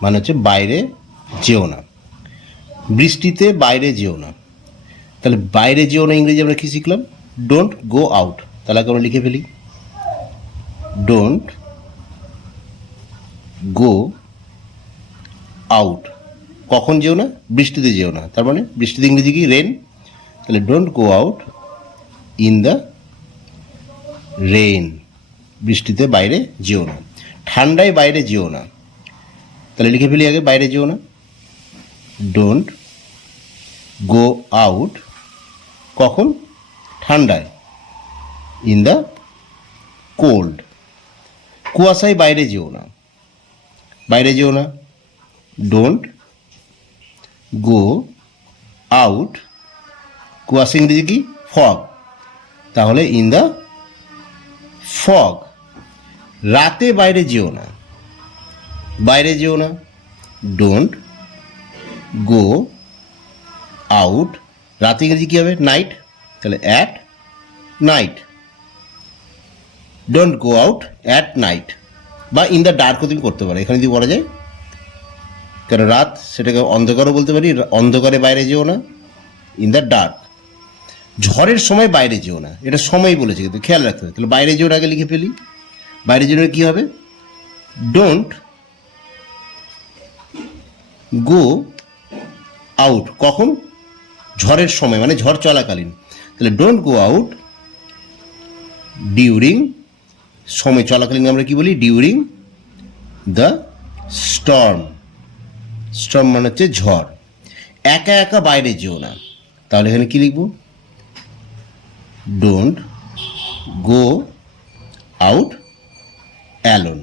মানে হচ্ছে বাইরে যেও না, বৃষ্টিতে বাইরে যেও না। তাহলে বাইরে যেও না ইংরেজি আমরা কী শিখলাম? Don't go out. তাহলে আমরা লিখে ফেলি, ডোন্ট গো আউট। কখন যেও না? বৃষ্টিতে যেও না। তার মানে বৃষ্টিতে ইংরেজি কি? রেন। তাহলে don't go out in the rain. বৃষ্টিতে বাইরে যেও না। ঠান্ডায় বাইরে যেও না। তাহলে লিখে ফেলি আগে, বাইরে যেও না, ডোন্ট গো আউট। কখন? ঠান্ডায়, ইন দ্য কোল্ড। কুয়াশায় বাইরে যেও না, বাইরে যেও না, ডোন্ট গো আউট। কুয়াশা ইংরেজি কি? ফগ। তাহলে ইন দ্য ফগ। রাতে বাইরে যেও না, বাইরে যেও না, ডোন্ট গো আউট। রাতে ইংরেজি কী হবে? নাইট। তাহলে at night, don't go out at night. বা ইন দ্য ডার্কও তুমি করতে পারো, এখানে যদি বলা যায়, কেন রাত সেটাকে অন্ধকারও বলতে পারি, অন্ধকারে বাইরে যেও না, ইন দ্য ডার্ক। ঝড়ের সময় বাইরে যেও না, এটা সময় বলেছে কিন্তু খেয়াল রাখতে হবে। তাহলে বাইরে যেও আগে লিখে ফেলি, বাইরে যেও কী হবে? Don't go out. কখন? ঝড়ের সময়, মানে ঝড় চলাকালীন। তাহলে ডোন্ট গো আউট ডিউরিং, সময় চলাকালীন আমরা কি বলি? During the storm. স্টর্ম মানে হচ্ছে ঝড়। একা একা বাইরে যেও না। তাহলে এখানে কি লিখব? Don't go out alone.